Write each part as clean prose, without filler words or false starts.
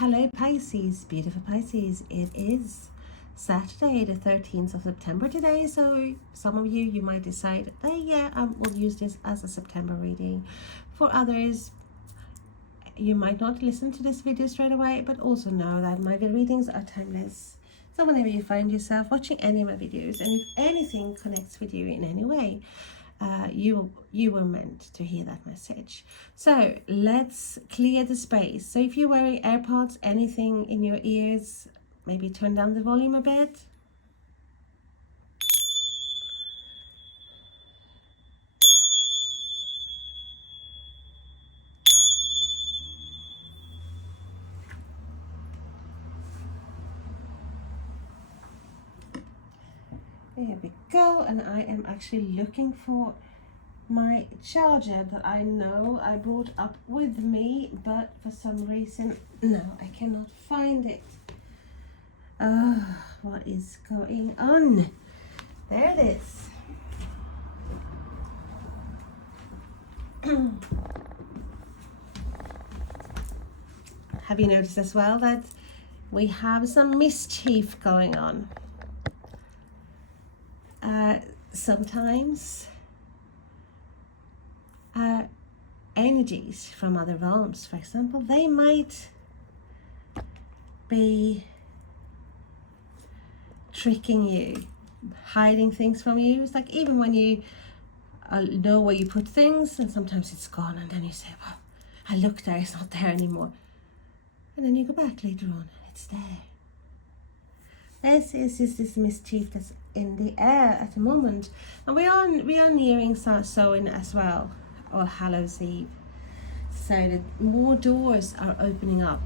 Hello Pisces, beautiful Pisces. It is Saturday the 13th of September today, so some of you might decide that we'll use this as a September reading. For others, you might not listen to this video straight away, but also know that my readings are timeless. So whenever you find yourself watching any of my videos, and if anything connects with you in any way, you were meant to hear that message. So let's clear the space. So if you're wearing AirPods, anything in your ears, maybe turn down the volume a bit. There we go. And I am actually looking for my charger that I know I brought up with me, but for some reason, no, I cannot find it. What is going on? There it is. Have you noticed as well that we have some mischief going on? Sometimes energies from other realms, for example, they might be tricking you, hiding things from you. It's like even when you know where you put things, and sometimes it's gone, and then you say, well, I looked there, it's not there anymore, and then you go back later on, it's there. This is this mischief that's in the air at the moment, and we are nearing Samhain as well, or Hallows Eve, so that more doors are opening up.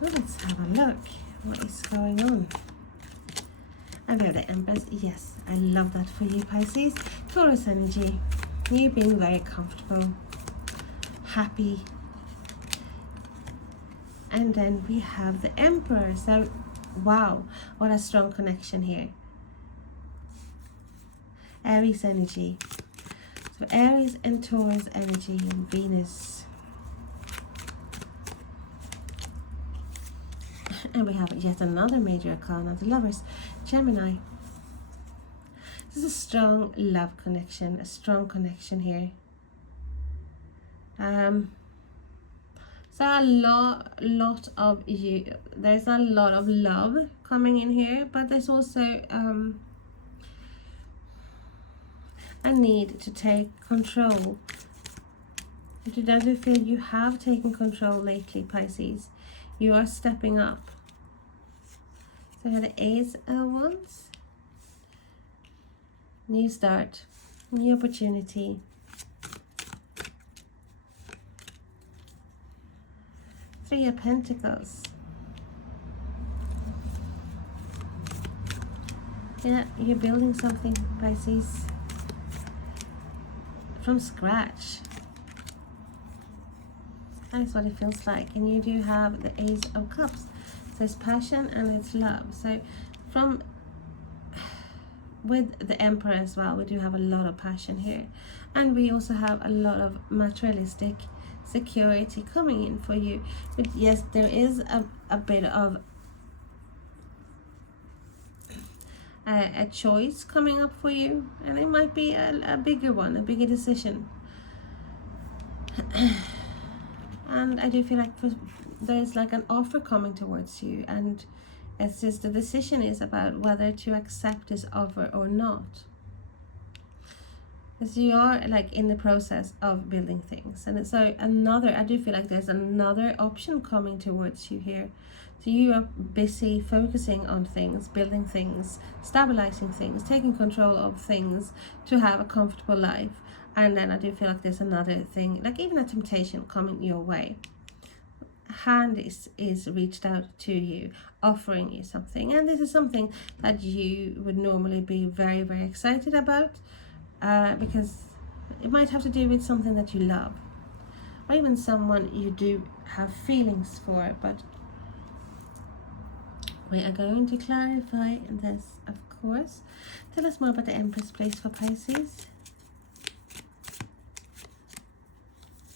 Well, let's have a look. What is going on? And we have the Empress. Yes, I love that for you, Pisces. Taurus energy. You being very comfortable, happy. And then we have the Emperor. So, wow, what a strong connection here. Aries energy. So Aries and Taurus energy and Venus. And we have yet another major arcana, the Lovers, Gemini. This is a strong love connection, a strong connection here. So a lot of you. There's a lot of love coming in here, but there's also a need to take control. Does you feel you have taken control lately, Pisces? You are stepping up. So we have the Ace of Wands. New start, new opportunity. Three of Pentacles. Yeah, you're building something, Pisces, from scratch. That's what it feels like. And you do have the Ace of Cups. So it's passion and it's love. So with the Emperor as well, we do have a lot of passion here. And we also have a lot of materialistic security coming in for you. But yes, there is a bit of a choice coming up for you. And it might be a bigger one, a bigger decision. And I do feel like there's like an offer coming towards you, and it's just the decision is about whether to accept this offer or not. Because you are like in the process of building things, and so I do feel like there's another option coming towards you here. So you are busy focusing on things, building things, stabilizing things, taking control of things to have a comfortable life. And then I do feel like there's another thing, like even a temptation coming your way. Hand is reached out to you, offering you something. And this is something that you would normally be very, very excited about, because it might have to do with something that you love, or even someone you do have feelings for. But we are going to clarify this, of course. Tell us more about the Empress, please, for Pisces.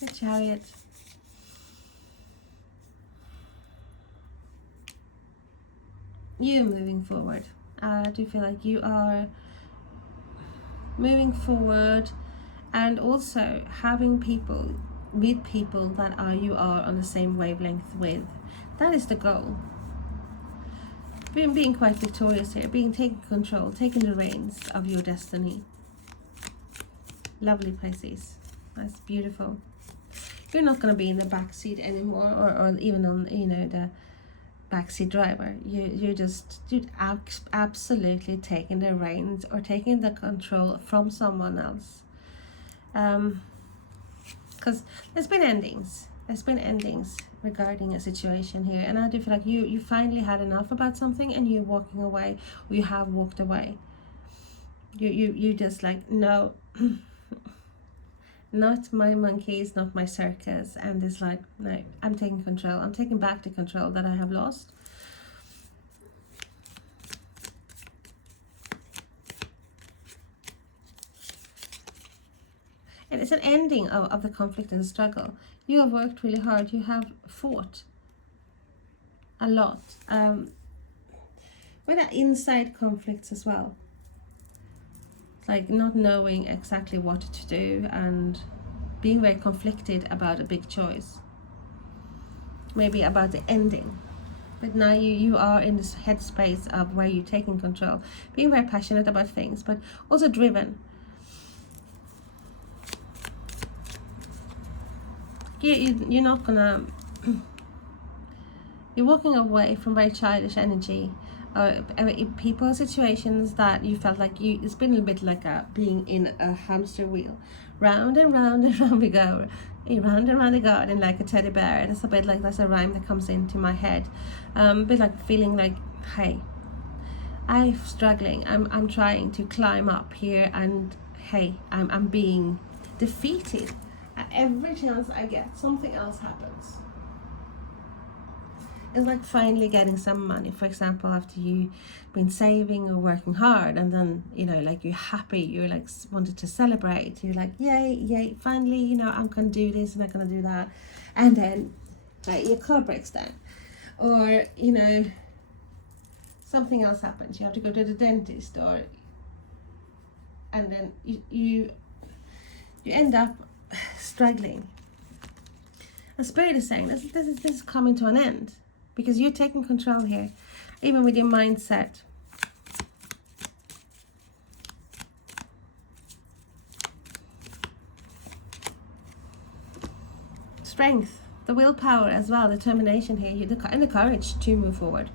The Chariot. you moving forward. I do feel like you are moving forward, and also having people, with people that you are on the same wavelength with. That is the goal. Being quite victorious here, taking control, taking the reins of your destiny. Lovely, Pisces. That's beautiful. You're not going to be in the back seat anymore, or even on, you know, the backseat driver. You're absolutely taking the reins or taking the control from someone else. Because there's been endings regarding a situation here, and I do feel like you finally had enough about something, and you're walking away, or you have walked away. You just like, no, not my monkeys, not my circus. And it's like, no, I'm taking control. I'm taking back the control that I have lost. And it's an ending of the conflict and the struggle. You have worked really hard. You have fought a lot. With that inside conflicts as well. Like not knowing exactly what to do and being very conflicted about a big choice. Maybe about the ending. But now you are in this headspace of where you're taking control. Being very passionate about things, but also driven. You're not gonna... You're walking away from very childish energy. People, situations that you felt like it's been a bit like being in a hamster wheel. Round and round and round we go. Round and round the garden like a teddy bear. It's a bit like, that's a rhyme that comes into my head. A bit like feeling like, hey, I'm struggling. I'm trying to climb up here, and hey, I'm being defeated. At every chance I get, something else happens. It's like finally getting some money, for example, after you've been saving or working hard, and then, you know, like you're happy, you're like wanted to celebrate, you're like, yay, finally, you know, I'm gonna do this and I'm gonna do that, and then like your car breaks down, or, you know, something else happens, you have to go to the dentist, or, and then you end up struggling. And Spirit is saying this is coming to an end. Because you're taking control here, even with your mindset. Strength, the willpower as well, determination here, and the courage to move forward,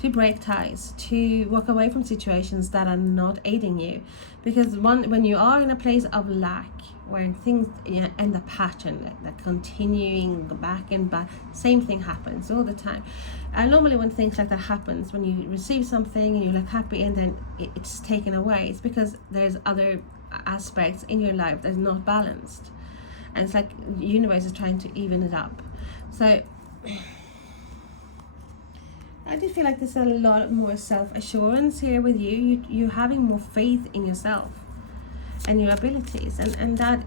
to break ties, to walk away from situations that are not aiding you. Because when you are in a place of lack, where things end a pattern, like continuing back and back, same thing happens all the time. And normally when things like that happens, when you receive something and you're like happy, and then it's taken away, it's because there's other aspects in your life that's not balanced, and it's like the universe is trying to even it up. So I do feel like there's a lot more self-assurance here with you. You're having more faith in yourself and your abilities, and that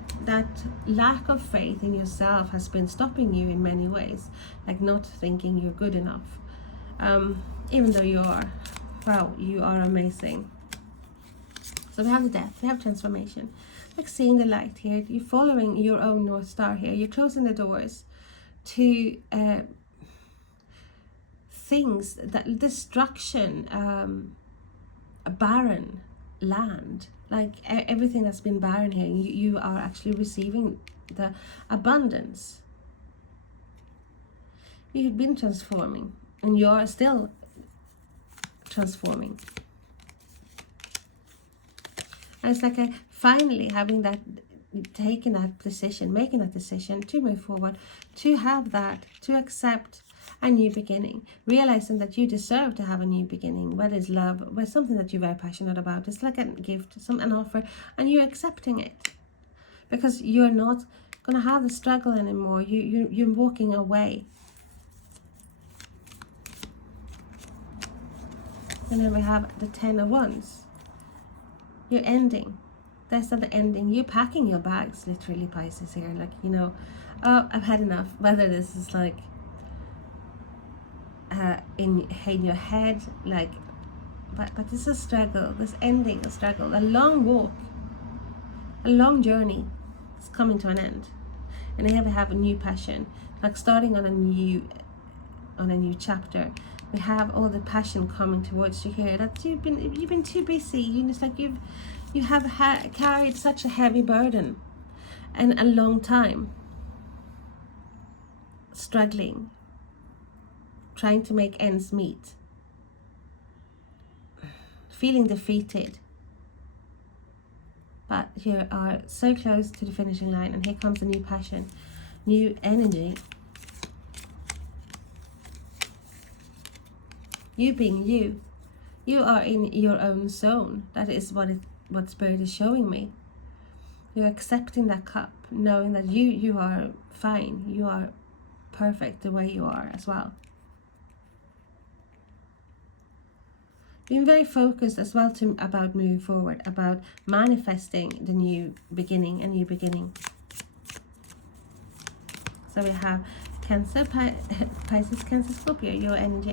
lack of faith in yourself has been stopping you in many ways, like not thinking you're good enough, even though you are. Wow, you are amazing. So we have the death, we have transformation, like seeing the light here. You're following your own North Star here. You're closing the doors to things, that destruction, barren land, like everything that's been barren here. You are actually receiving the abundance. You've been transforming, and you are still transforming. And it's like finally having that, taking that decision, making that decision to move forward, to have that, to accept a new beginning, realizing that you deserve to have a new beginning, whether it's love, whether something that you're very passionate about. It's like a gift, an offer, and you're accepting it, because you're not gonna have the struggle anymore. You're walking away. And then we have the 10 of Wands. You're ending. That's not the ending. You're packing your bags, literally, Pisces here. Like, you know, oh, I've had enough. Whether this is like in your head, like but this is a struggle, this ending a struggle, a long walk, a long journey. It's coming to an end. And here we have a new passion, like starting on a new chapter. We have all the passion coming towards you here. That you've been too busy. It's like you have carried such a heavy burden, and a long time struggling, trying to make ends meet, feeling defeated. But you are so close to the finishing line, and here comes a new passion, new energy. You being you. You are in your own zone. That is what Spirit is showing me. You're accepting that cup, knowing that you are fine. You are perfect the way you are as well. Being very focused as well about moving forward, about manifesting the new beginning, a new beginning. So we have Cancer, Pisces, Cancer, Scorpio, your energy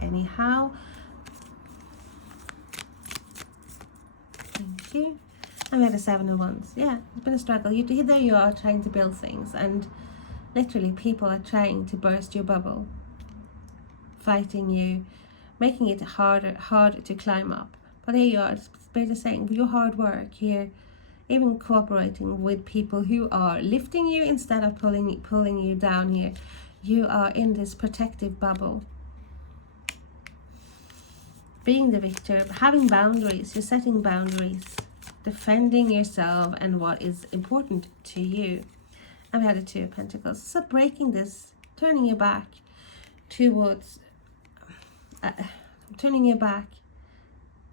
anyhow. Thank you. And we had the 7 of Wands. Yeah, it's been a struggle. There you are trying to build things, and literally people are trying to burst your bubble, fighting you, making it harder to climb up. But here you are, Spirit is saying, with your hard work here, even cooperating with people who are lifting you instead of pulling you down here. You are in this protective bubble. Being the victor, having boundaries, you're setting boundaries, defending yourself and what is important to you. And we had the 2 of Pentacles. So breaking this, turning your back towards, turning your back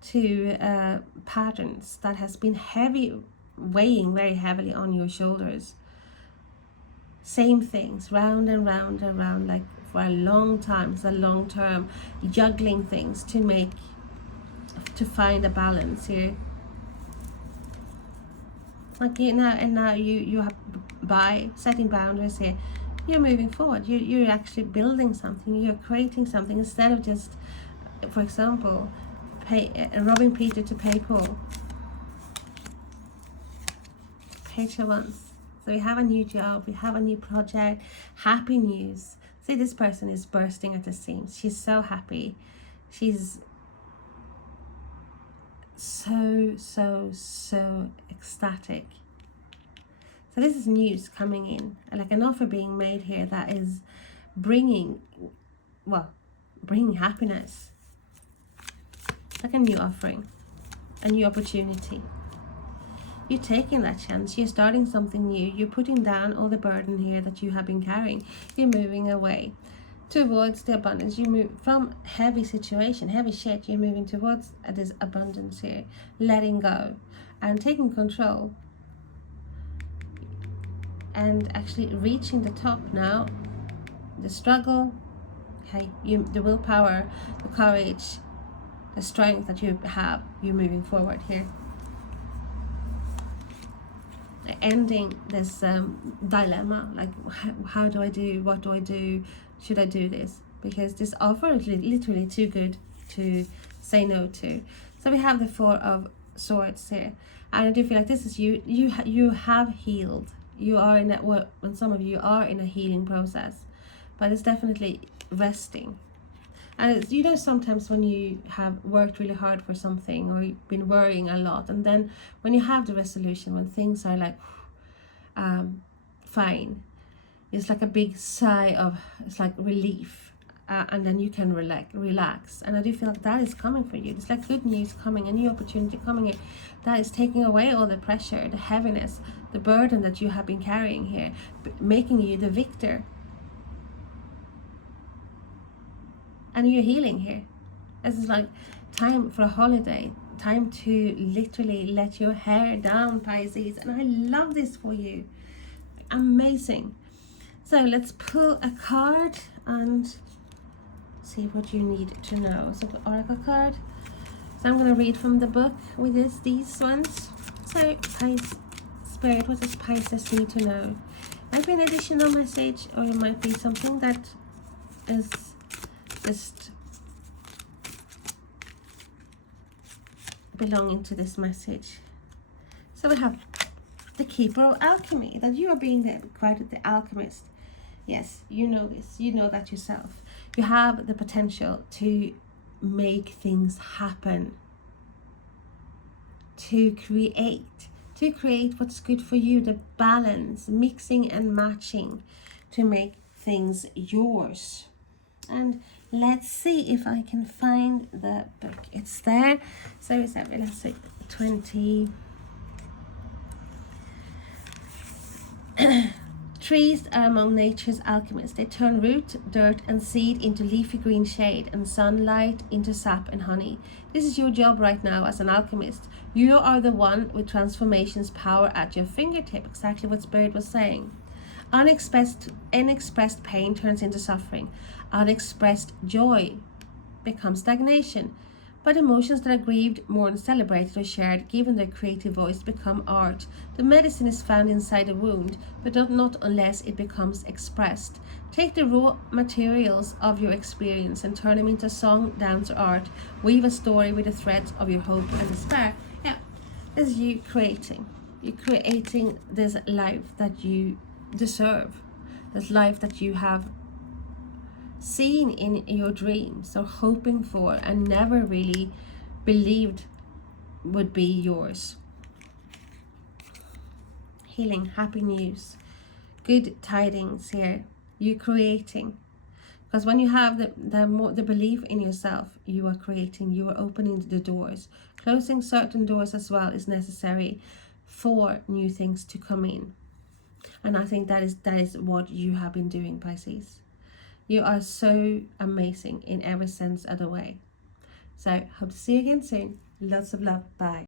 to patterns that has been weighing very heavily on your shoulders. Same things, round and round and round, like for a long time. It's a long term juggling things to find a balance here. Like now you have, by setting boundaries here, you're moving forward. You're actually building something. You're creating something instead of just, for example, robbing Peter to pay Paul. Page of Wands. So we have a new job, we have a new project, happy news. See, this person is bursting at the seams. She's so happy. She's so ecstatic. So this is news coming in, like an offer being made here that is bringing happiness. Like a new offering, a new opportunity. You're taking that chance. You're starting something new. You're putting down all the burden here that you have been carrying. You're moving away towards the abundance. You move from heavy situation, heavy shit. You're moving towards this abundance here. Letting go and taking control. And actually reaching the top now. The struggle, okay, the willpower, the courage, the strength that you have. You're moving forward here. Ending this dilemma, like how do I do, what do I do, should I do this, because this offer is literally too good to say no to. So we have the 4 of Swords here, and I do feel like this is you have healed. You are in that, well, and some of you are in a healing process, but it's definitely resting. And it's, sometimes when you have worked really hard for something, or you've been worrying a lot, and then when you have the resolution, when things are like fine, it's like a big sigh of, it's like relief, and then you can relax. And I do feel like that is coming for you. It's like good news coming, a new opportunity coming in, that is taking away all the pressure, the heaviness, the burden that you have been carrying here, making you the victor. And you're healing here. This is like time for a holiday, time to literally let your hair down, Pisces. And I love this for you. Amazing. So let's pull a card and see what you need to know. So the Oracle card. So I'm going to read from the book with these ones. So Pisces Spirit, what does Pisces need to know? Might be an additional message, or it might be something that is just belonging to this message. So we have the keeper of alchemy, that you are being quite the alchemist. Yes, you know this, you know that yourself. You have the potential to make things happen, to create what's good for you, the balance, mixing and matching to make things yours. And let's see if I can find the book. It's there. So it's let's say 20. Trees are among nature's alchemists. They turn root, dirt, and seed into leafy green shade, and sunlight into sap and honey. This is your job right now as an alchemist. You are the one with transformation's power at your fingertip. Exactly what Spirit was saying. Unexpressed pain turns into suffering. Unexpressed joy becomes stagnation. But emotions that are grieved, mourned, celebrated, or shared, given their creative voice, become art. The medicine is found inside a wound, but not unless it becomes expressed. Take the raw materials of your experience and turn them into song, dance, or art. Weave a story with the threads of your hope and despair. Yeah, this is you creating. You're creating this life that you deserve. This life that you have seen in your dreams or hoping for and never really believed would be yours. Healing, happy news, good tidings here. You creating, because when you have the belief in yourself, you are creating, you are opening the doors. Closing certain doors as well is necessary for new things to come in. And I think that is what you have been doing, Pisces. You are so amazing in every sense of the way. So hope to see you again soon. Lots of love. Bye.